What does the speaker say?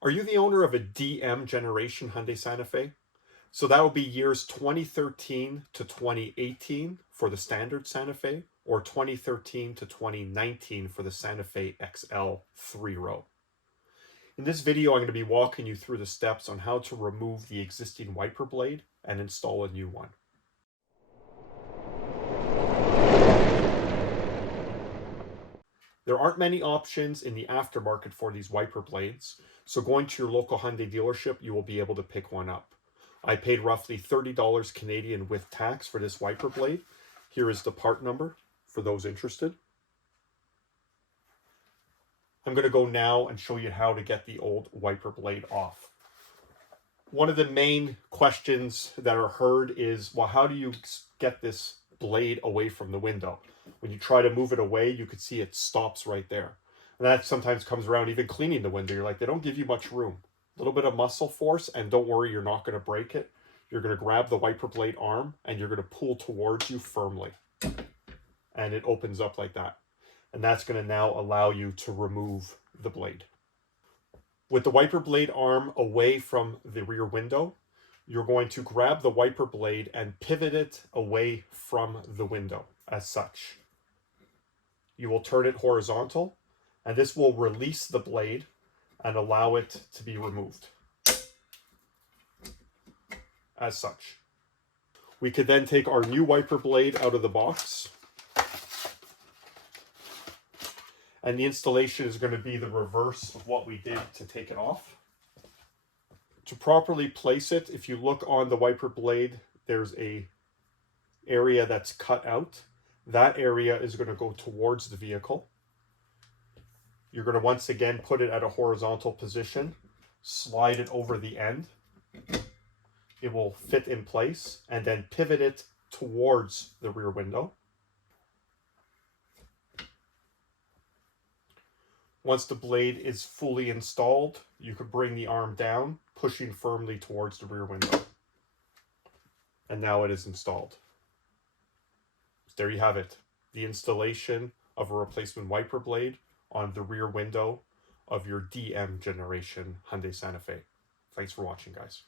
Are you the owner of a DM generation Hyundai Santa Fe? So that would be years 2013 to 2018 for the standard Santa Fe, or 2013 to 2019 for the Santa Fe XL 3-row. In this video, I'm going to be walking you through the steps on how to remove the existing wiper blade and install a new one. There aren't many options in the aftermarket for these wiper blades, so going to your local Hyundai dealership, you will be able to pick one up. I paid roughly $30 Canadian with tax for this wiper blade. Here is the part number for those interested. I'm going to go now and show you how to get the old wiper blade off. One of the main questions that are heard is, well, how do you get this blade away from the window? When you try to move it away, you could see it stops right there. And that sometimes comes around even cleaning the window. You're like, they don't give you much room. A little bit of muscle force, and don't worry, you're not going to break it. You're going to grab the wiper blade arm and you're going to pull towards you firmly. And it opens up like that. And that's going to now allow you to remove the blade. With the wiper blade arm away from the rear window, you're going to grab the wiper blade and pivot it away from the window as such. You will turn it horizontal, and this will release the blade and allow it to be removed as such. We could then take our new wiper blade out of the box, and the installation is going to be the reverse of what we did to take it off. To properly place it, if you look on the wiper blade, there's a area that's cut out. That area is going to go towards the vehicle. You're going to once again put it at a horizontal position, slide it over the end. It will fit in place, and then pivot it towards the rear window. Once the blade is fully installed, you could bring the arm down, pushing firmly towards the rear window. And now it is installed. There you have it, the installation of a replacement wiper blade on the rear window of your DM generation Hyundai Santa Fe. Thanks for watching, guys.